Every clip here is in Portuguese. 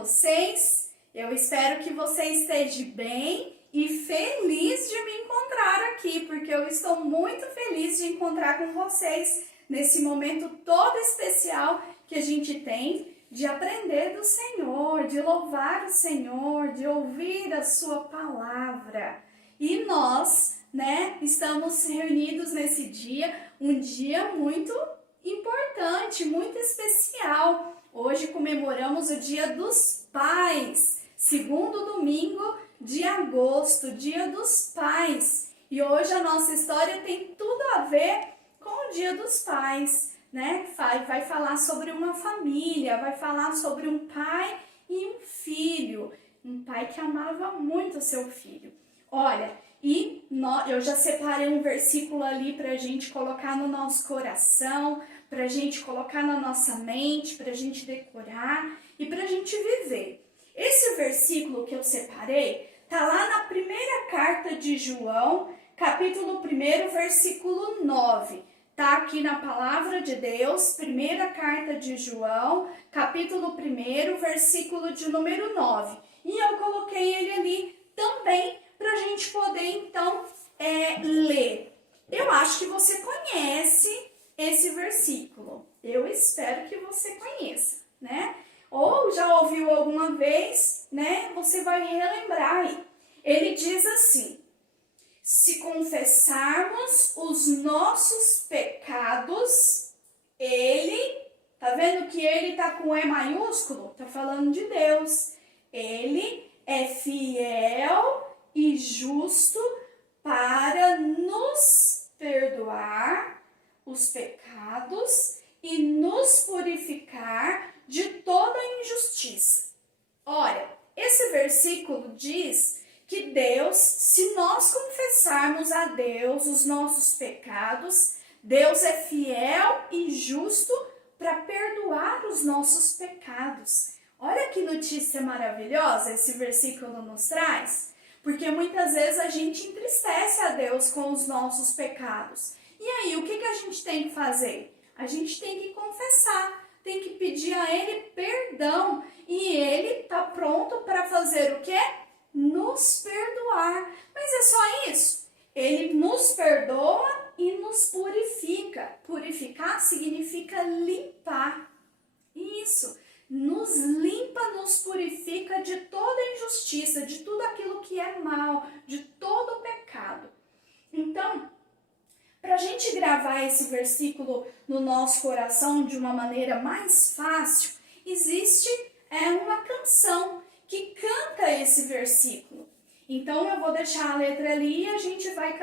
vocês? Eu espero que você esteja bem e feliz de me encontrar aqui, porque eu estou muito feliz de encontrar com vocês nesse momento todo especial que a gente tem de aprender do Senhor, de louvar o Senhor, de ouvir a sua palavra. E nós, estamos reunidos nesse dia, um dia muito importante, muito especial. Hoje comemoramos o Dia dos Pais, segundo domingo de agosto, Dia dos Pais. E hoje a nossa história tem tudo a ver com o Dia dos Pais, Vai falar sobre uma família, vai falar sobre um pai e um filho, um pai que amava muito o seu filho. Olha, eu já separei um versículo ali para a gente colocar no nosso coração, para a gente colocar na nossa mente, para a gente decorar e para a gente viver. Esse versículo que eu separei está lá na primeira carta de João, capítulo 1, versículo 9. Está aqui na palavra de Deus, primeira carta de João, capítulo 1, versículo de número 9. E eu coloquei ele ali também para a gente poder, então, ler. Eu acho que você conhece esse versículo. Eu espero que você conheça, Ou já ouviu alguma vez, Você vai relembrar aí. Ele diz assim: se confessarmos os nossos pecados, ele, tá vendo que ele tá com E maiúsculo? Tá falando de Deus. Ele é fiel e justo para nos perdoar os pecados e nos purificar de toda injustiça. Olha, esse versículo diz que Deus, se nós confessarmos a Deus os nossos pecados, Deus é fiel e justo para perdoar os nossos pecados. Olha que notícia maravilhosa esse versículo nos traz, porque muitas vezes a gente entristece a Deus com os nossos pecados. E aí, o que a gente tem que fazer? A gente tem que confessar, tem que pedir a Ele perdão. E Ele está pronto para fazer o quê? Nos perdoar. Mas é só isso? Ele nos perdoa e nos purifica. Purificar significa limpar. Isso. Nos limpa, nos purifica de toda injustiça, de tudo aquilo que é mal, de todo o pecado. Então, para a gente gravar esse versículo no nosso coração de uma maneira mais fácil, existe uma canção que canta esse versículo. Então eu vou deixar a letra ali e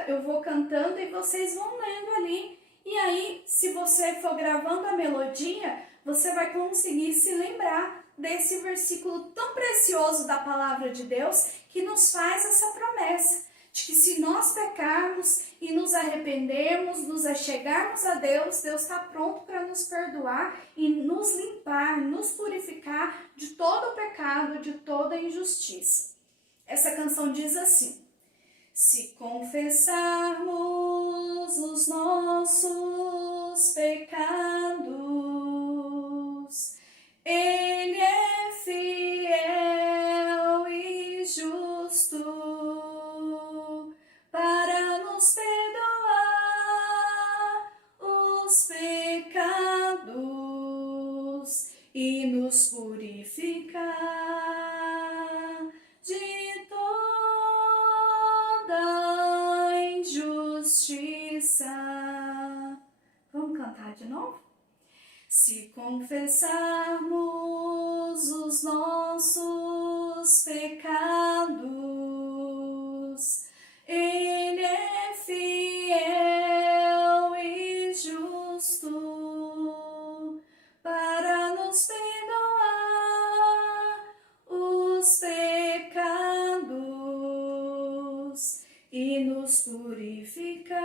eu vou cantando e vocês vão lendo ali. E aí, se você for gravando a melodia, você vai conseguir se lembrar desse versículo tão precioso da palavra de Deus que nos faz essa promessa de que se nós pecarmos e nos arrependermos, nos achegarmos a Deus, Deus está pronto para nos perdoar e nos limpar, nos purificar de todo o pecado, de toda a injustiça. Essa canção diz assim: se confessarmos os nossos pecados, Ele é fiel e justo para nos perdoar os pecados e nos purificar de toda injustiça. Vamos cantar de novo? Se confessarmos os nossos pecados, Ele é fiel e justo para nos perdoar os pecados e nos purificar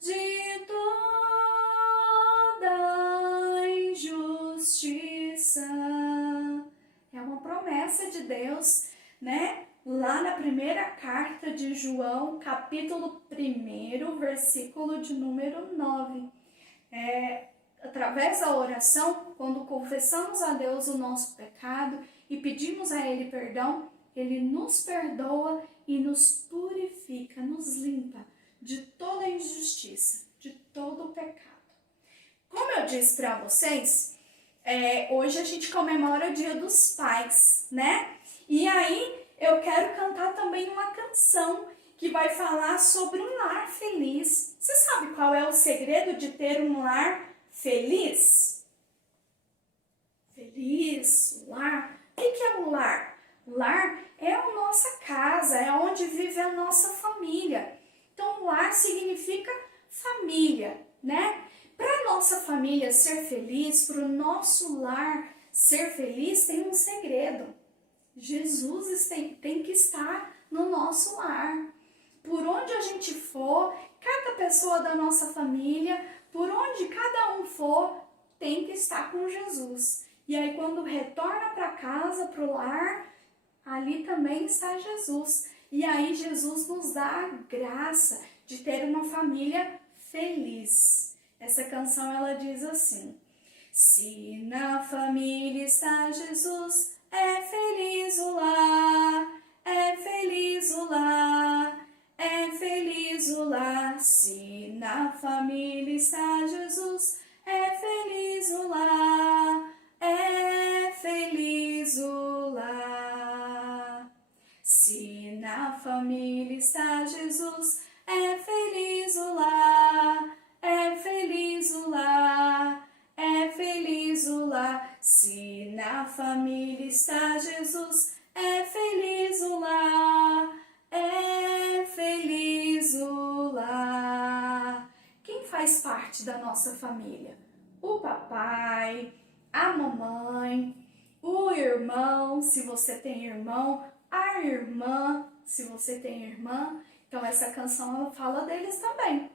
de toda injustiça. É uma promessa de Deus, Lá na primeira carta de João, capítulo 1, versículo de número 9. através da oração, quando confessamos a Deus o nosso pecado e pedimos a Ele perdão, Ele nos perdoa e nos purifica, nos limpa de toda injustiça, de todo o pecado. Como eu disse para vocês, hoje a gente comemora o Dia dos Pais, né? E aí eu quero cantar também uma canção que vai falar sobre um lar feliz. Você sabe qual é o segredo de ter um lar feliz? Feliz, lar. O que é o lar? O lar é a nossa casa, é onde vive a nossa família. Então, lar significa família, né? Para a nossa família ser feliz, para o nosso lar ser feliz, tem um segredo. Jesus tem que estar no nosso lar. Por onde a gente for, cada pessoa da nossa família, por onde cada um for, tem que estar com Jesus. E aí quando retorna para casa, para o lar, ali também está Jesus. E aí Jesus nos dá a graça de ter uma família feliz. Essa canção ela diz assim: se na família está Jesus, é feliz o lar, é feliz o lar, é feliz o lar. Se na família está Jesus, é feliz o lar, é feliz o lar. Se na família está Jesus, é feliz o lar, é feliz o lar, é feliz o lar. Se na família está Jesus, é feliz o lar, é feliz o lar. Quem faz parte da nossa família? O papai, a mamãe, o irmão, se você tem irmão, a irmã, se você tem irmã. Então essa canção ela fala deles também.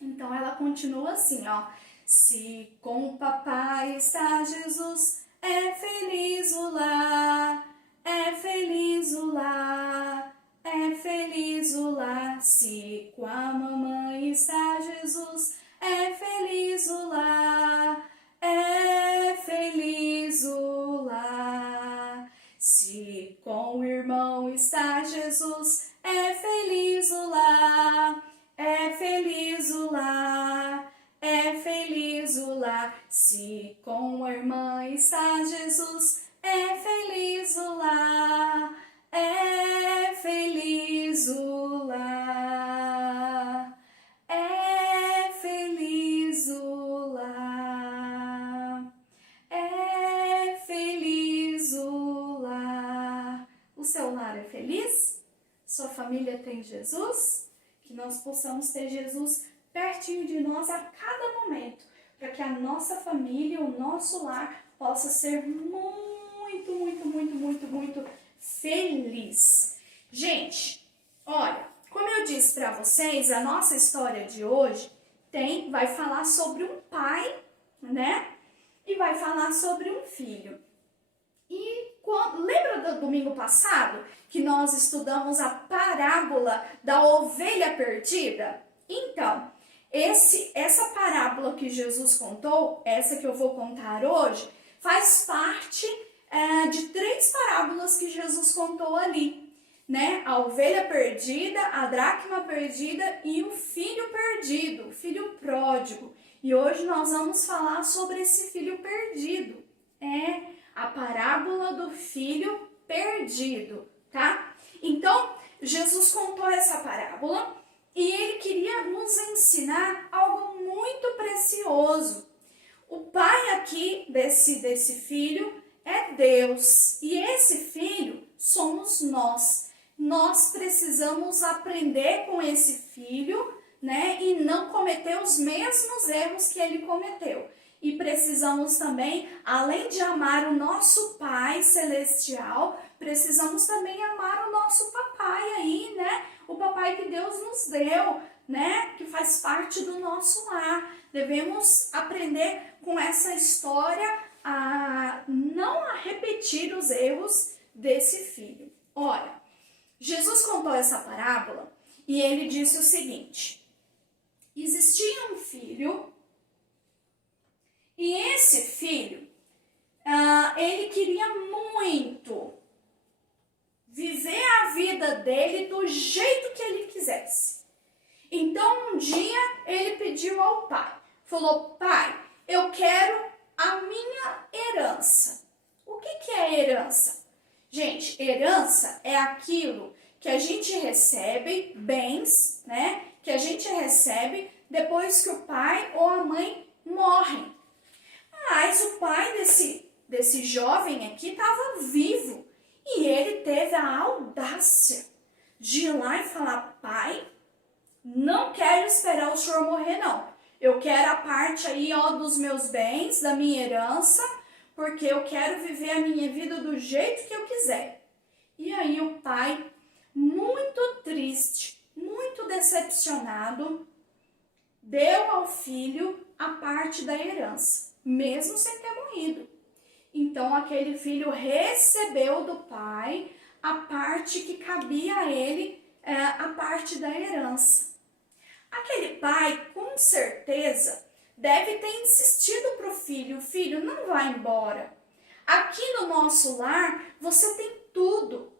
Então ela continua assim, ó. Se com o papai está Jesus, é feliz o lar, é feliz o lar, é feliz o lar. Se com a mamãe está Jesus, é feliz o lar, é feliz o lar. Se com o irmão está Jesus, é feliz o lar, é feliz o lar, é feliz o lar. Se com a irmã está Jesus, é feliz o lar, é feliz o lar, é feliz o lar, é feliz o lar. O seu lar é feliz? Sua família tem Jesus? Que nós possamos ter Jesus pertinho de nós a cada momento, para que a nossa família, o nosso lar possa ser muito, muito, muito, muito, muito feliz. Gente, olha, como eu disse para vocês, a nossa história de hoje vai falar sobre um pai, né? E vai falar sobre um filho. E lembra do domingo passado que nós estudamos a parábola da ovelha perdida? Então, essa parábola que Jesus contou, essa que eu vou contar hoje, faz parte de 3 parábolas que Jesus contou ali, né? A ovelha perdida, a dracma perdida e o filho perdido, o filho pródigo. E hoje nós vamos falar sobre esse filho perdido. A parábola do filho perdido, tá? Então, Jesus contou essa parábola e ele queria nos ensinar algo muito precioso. O pai aqui desse filho é Deus e esse filho somos nós. Nós precisamos aprender com esse filho, né? E não cometer os mesmos erros que ele cometeu. E precisamos também, além de amar o nosso Pai Celestial, precisamos também amar o nosso papai aí, né? O papai que Deus nos deu, né? Que faz parte do nosso lar. Devemos aprender com essa história não a repetir os erros desse filho. Olha, Jesus contou essa parábola e ele disse o seguinte: existia um filho E esse filho, ele queria muito viver a vida dele do jeito que ele quisesse. Então um dia ele pediu ao pai, falou: pai, eu quero a minha herança. O que é herança? Gente, herança é aquilo que a gente recebe, bens, né? Que a gente recebe depois que o pai ou a mãe morrem. Mas o pai desse jovem aqui estava vivo e ele teve a audácia de ir lá e falar: pai, não quero esperar o senhor morrer, não. Eu quero a parte aí, ó, dos meus bens, da minha herança, porque eu quero viver a minha vida do jeito que eu quiser. E aí o pai, muito triste, muito decepcionado, deu ao filho a parte da herança, mesmo sem ter morrido. Então aquele filho recebeu do pai a parte que cabia a ele, a parte da herança. Aquele pai, com certeza, deve ter insistido para o filho: filho, não vá embora. Aqui no nosso lar, você tem tudo.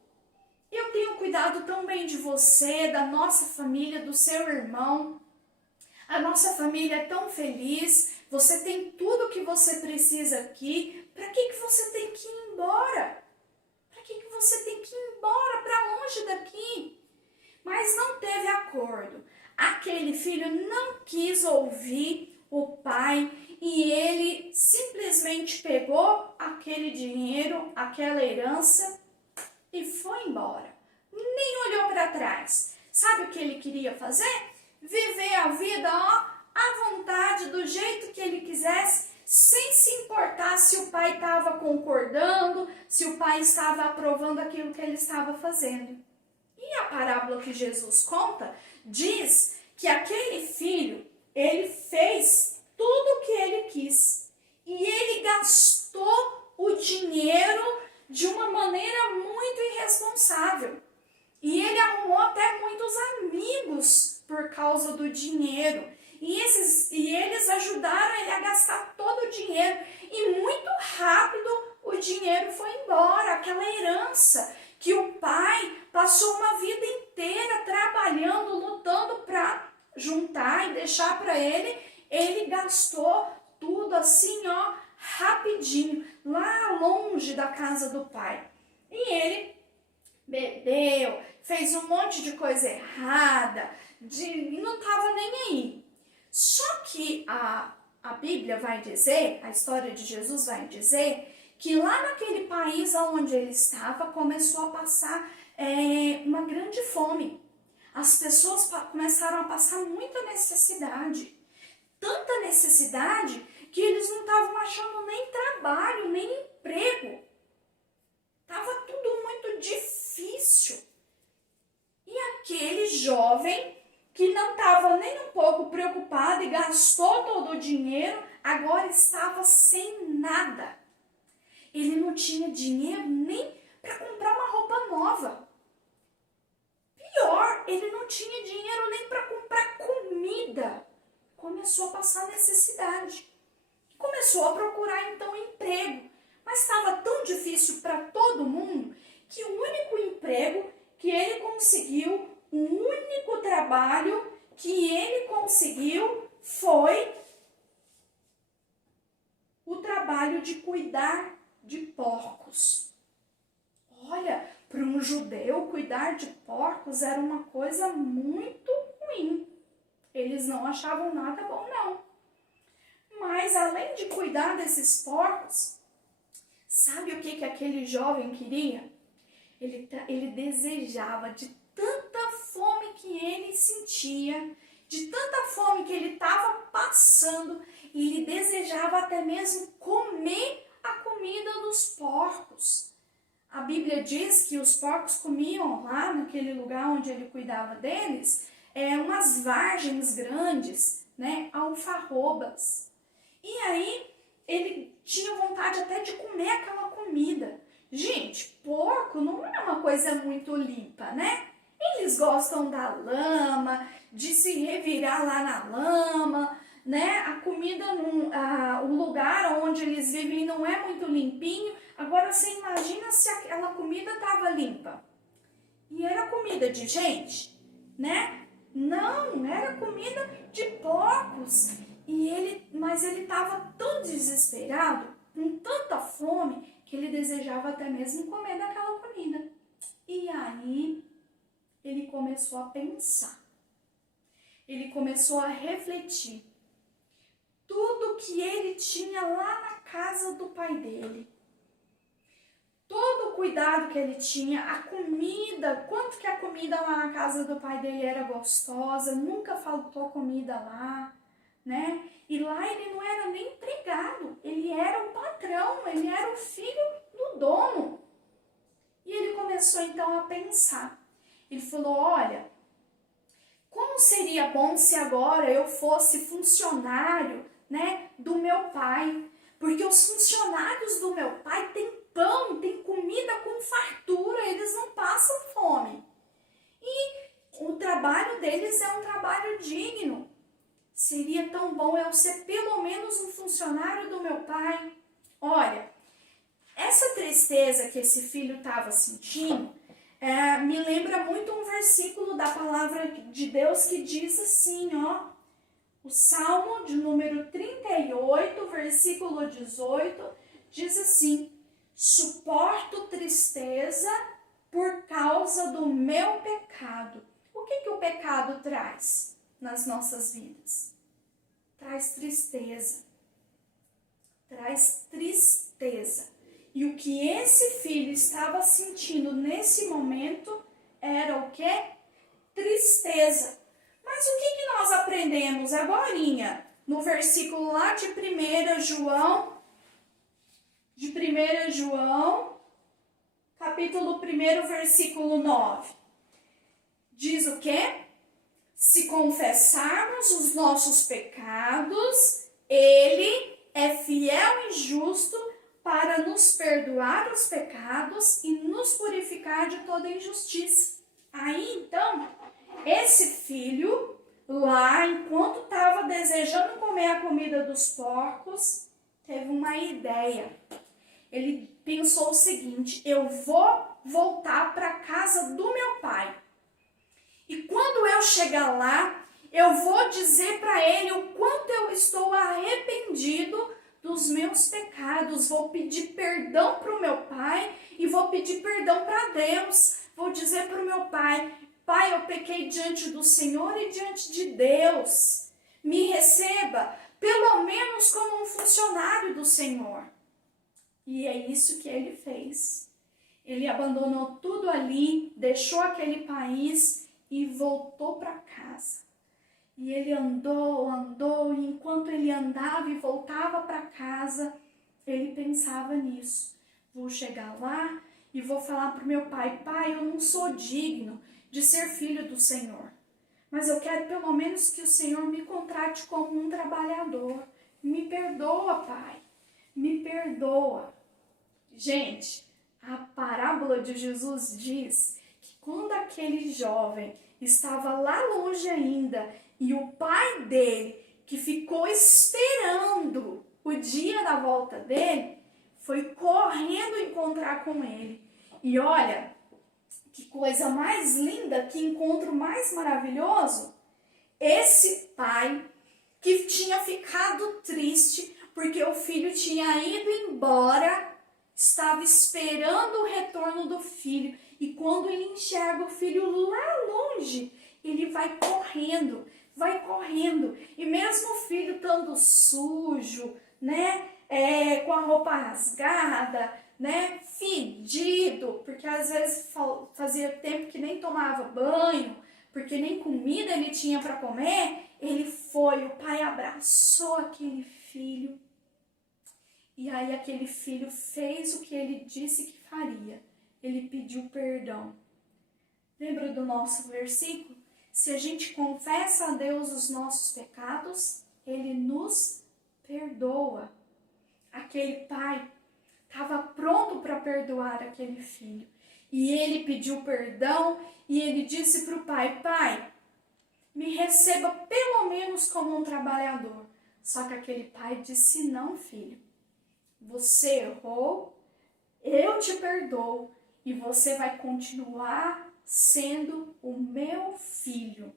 Eu tenho cuidado tão bem de você, da nossa família, do seu irmão. A nossa família é tão feliz, você tem tudo o que você precisa aqui. Para que você tem que ir embora? Para que você tem que ir embora para longe daqui? Mas não teve acordo. Aquele filho não quis ouvir o pai e ele simplesmente pegou aquele dinheiro, aquela herança e foi embora. Nem olhou para trás. Sabe o que ele queria fazer? Viver a vida, ó, à vontade, do jeito que ele quisesse, sem se importar se o pai estava concordando, se o pai estava aprovando aquilo que ele estava fazendo. E a parábola que Jesus conta diz que aquele filho, ele fez tudo o que ele quis. E ele gastou o dinheiro de uma maneira muito irresponsável. E ele arrumou até muitos amigos por causa do dinheiro. E eles ajudaram ele a gastar todo o dinheiro. E muito rápido o dinheiro foi embora, aquela herança que o pai passou uma vida inteira trabalhando, lutando para juntar e deixar para ele. Ele gastou tudo assim, ó, rapidinho, lá longe da casa do pai. E ele bebeu, fez um monte de coisa errada, e não estava nem aí. Só que a Bíblia vai dizer, a história de Jesus vai dizer, que lá naquele país onde ele estava, começou a passar uma grande fome. As pessoas começaram a passar muita necessidade. Tanta necessidade que eles não estavam achando nem trabalho, nem emprego. Estava tudo muito difícil. E aquele jovem que não estava nem um pouco preocupado e gastou todo o dinheiro, agora estava sem nada. Ele não tinha dinheiro nem para comprar uma roupa nova. Pior, ele não tinha dinheiro nem para comprar comida. Começou a passar necessidade. Começou a procurar então emprego. Mas estava tão difícil para todo mundo que o único emprego que ele conseguiu, o único trabalho que ele conseguiu foi o trabalho de cuidar de porcos. Olha, para um judeu, cuidar de porcos era uma coisa muito ruim. Eles não achavam nada bom, não. Mas além de cuidar desses porcos, sabe o que aquele jovem queria? Ele desejava, de tanta fome que ele sentia, de tanta fome que ele estava passando, e ele desejava até mesmo comer a comida dos porcos. A Bíblia diz que os porcos comiam lá naquele lugar onde ele cuidava deles, umas vargens grandes, né, alfarrobas. E aí ele tinha vontade até de comer aquela comida. Gente, porco não é uma coisa muito limpa, né? Eles gostam da lama, de se revirar lá na lama, né? A comida, o lugar onde eles vivem não é muito limpinho. Agora você imagina se aquela comida estava limpa. E era comida de gente, né? Não, era comida de porcos. Mas ele estava tão desesperado, com tanta fome, que ele desejava até mesmo comer daquela comida. E aí ele começou a pensar. Ele começou a refletir. Tudo que ele tinha lá na casa do pai dele. Todo o cuidado que ele tinha, a comida, quanto que a comida lá na casa do pai dele era gostosa, nunca faltou comida lá, né? E lá ele não era nem empregado, ele era o patrão, ele era o filho do dono. E ele começou então a pensar. Ele falou, olha, como seria bom se agora eu fosse funcionário, né, do meu pai? Porque os funcionários do meu pai têm pão, têm comida com fartura, eles não passam fome. E o trabalho deles é um trabalho digno. Seria tão bom eu ser pelo menos um funcionário do meu pai. Olha, essa tristeza que esse filho estava sentindo me lembra muito um versículo da palavra de Deus que diz assim, ó. O Salmo de número 38, versículo 18, diz assim: suporto tristeza por causa do meu pecado. O que o pecado traz nas nossas vidas? Traz tristeza. Traz tristeza. E o que esse filho estava sentindo nesse momento era o quê? Tristeza. Mas o que nós aprendemos agorinha? No versículo lá de 1 João, capítulo 1, versículo 9. Diz o quê? Se confessarmos os nossos pecados, Ele é fiel e justo para nos perdoar os pecados e nos purificar de toda injustiça. Aí, então, esse filho, lá, enquanto estava desejando comer a comida dos porcos, teve uma ideia. Ele pensou o seguinte: eu vou voltar para a casa do meu pai. E quando eu chegar lá, eu vou dizer para ele o quanto eu estou arrependido dos meus pecados. Vou pedir perdão para o meu pai e vou pedir perdão para Deus. Vou dizer para o meu pai: Pai, eu pequei diante do Senhor e diante de Deus. Me receba, pelo menos como um funcionário do Senhor. E é isso que ele fez. Ele abandonou tudo ali, deixou aquele país e voltou para casa. E ele andou, e enquanto ele andava e voltava para casa, ele pensava nisso. Vou chegar lá e vou falar para o meu pai: Pai, eu não sou digno de ser filho do Senhor, mas eu quero pelo menos que o Senhor me contrate como um trabalhador. Me perdoa, Pai, me perdoa. Gente, a parábola de Jesus diz que quando aquele jovem estava lá longe ainda e o pai dele, que ficou esperando o dia da volta dele, foi correndo encontrar com ele. E olha, que coisa mais linda, que encontro mais maravilhoso. Esse pai que tinha ficado triste porque o filho tinha ido embora, estava esperando o retorno do filho. E quando ele enxerga o filho lá longe, ele vai correndo. E mesmo o filho estando sujo, né, com a roupa rasgada, né, fedido, porque às vezes fazia tempo que nem tomava banho, porque nem comida ele tinha para comer, o pai abraçou aquele filho. E aí aquele filho fez o que ele disse que faria. Ele pediu perdão. Lembra do nosso versículo? Se a gente confessa a Deus os nossos pecados, Ele nos perdoa. Aquele pai estava pronto para perdoar aquele filho. E ele pediu perdão e ele disse para o pai: Pai, me receba pelo menos como um trabalhador. Só que aquele pai disse: não, filho, você errou, eu te perdoo e você vai continuar sendo o meu filho.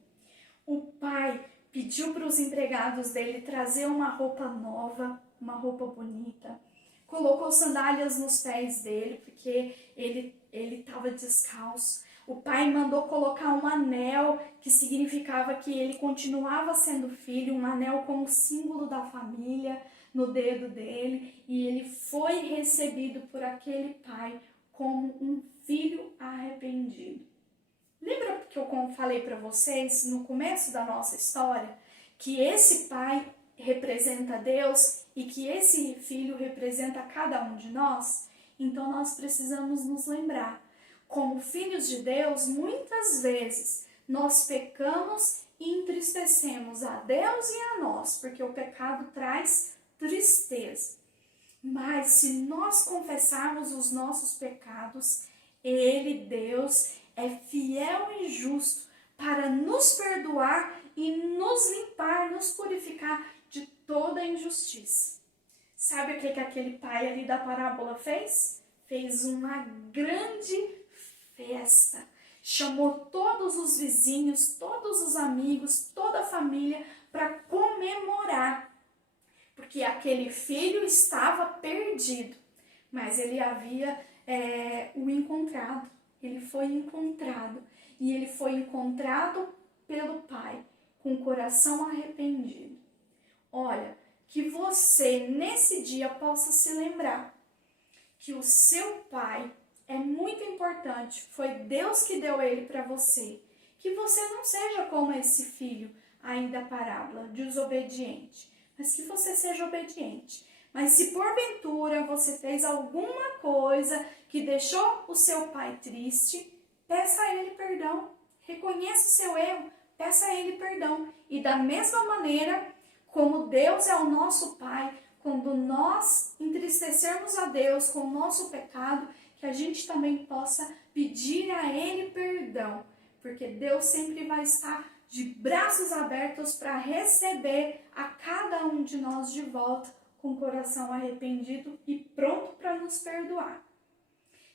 O pai pediu para os empregados dele trazer uma roupa nova, uma roupa bonita. Colocou sandálias nos pés dele, porque ele estava descalço. O pai mandou colocar um anel, que significava que ele continuava sendo filho, um anel como símbolo da família, no dedo dele. E ele foi recebido por aquele pai como um filho arrependido. Lembra que eu falei para vocês no começo da nossa história que esse pai representa Deus e que esse filho representa cada um de nós? Então nós precisamos nos lembrar, como filhos de Deus, muitas vezes nós pecamos e entristecemos a Deus e a nós, porque o pecado traz tristeza. Mas se nós confessarmos os nossos pecados, Ele, Deus, é fiel e justo para nos perdoar e nos limpar, nos purificar de toda injustiça. Sabe o que aquele pai ali da parábola fez? Fez uma grande festa. Chamou todos os vizinhos, todos os amigos, toda a família para comemorar. Porque aquele filho estava perdido, mas ele havia o encontrado. Ele foi encontrado e ele foi encontrado pelo pai, com o coração arrependido. Olha, que você nesse dia possa se lembrar que o seu pai é muito importante, foi Deus que deu ele para você. Que você não seja como esse filho aí da parábola, desobediente, mas que você seja obediente. Mas se porventura você fez alguma coisa que deixou o seu pai triste, peça a ele perdão. Reconheça o seu erro, peça a ele perdão. E da mesma maneira, como Deus é o nosso pai, quando nós entristecermos a Deus com o nosso pecado, que a gente também possa pedir a ele perdão. Porque Deus sempre vai estar de braços abertos para receber a cada um de nós de volta, com o coração arrependido e pronto para nos perdoar.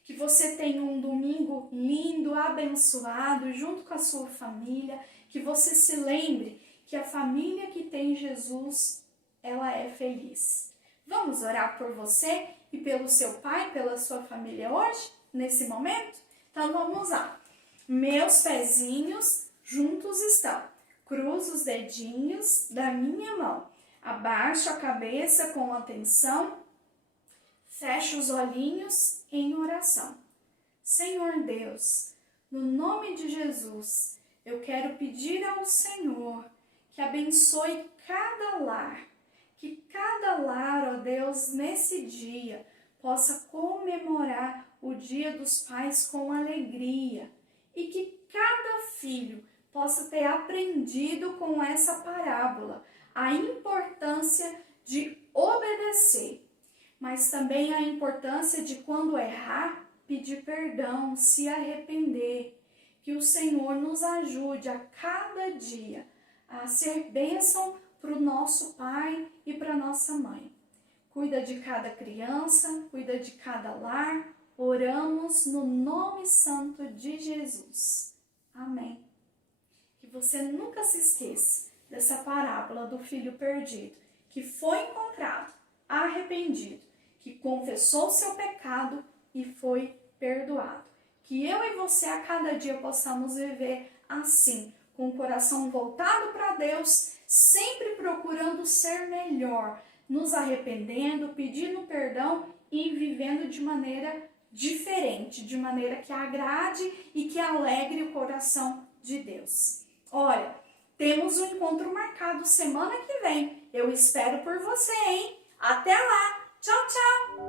Que você tenha um domingo lindo, abençoado, junto com a sua família. Que você se lembre que a família que tem Jesus, ela é feliz. Vamos orar por você e pelo seu pai, pela sua família hoje, nesse momento? Então vamos lá. Meus pezinhos juntos estão. Cruzo os dedinhos da minha mão. Abaixo a cabeça com atenção. Fecho os olhinhos em oração. Senhor Deus, no nome de Jesus, eu quero pedir ao Senhor que abençoe cada lar. Que cada lar, ó Deus, nesse dia, possa comemorar o Dia dos Pais com alegria. E que cada filho possa ter aprendido com essa parábola a importância de obedecer, mas também a importância de, quando errar, pedir perdão, se arrepender. Que o Senhor nos ajude a cada dia a ser bênção para o nosso pai e para a nossa mãe. Cuida de cada criança, cuida de cada lar. Oramos no nome santo de Jesus. Amém. Que você nunca se esqueça dessa parábola do filho perdido, que foi encontrado, arrependido, que confessou seu pecado e foi perdoado. Que eu e você a cada dia possamos viver assim, com o coração voltado para Deus, sempre procurando ser melhor, nos arrependendo, pedindo perdão e vivendo de maneira diferente, de maneira que agrade e que alegre o coração de Deus. Olha, temos um encontro marcado semana que vem. Eu espero por você, hein? Até lá! Tchau, tchau!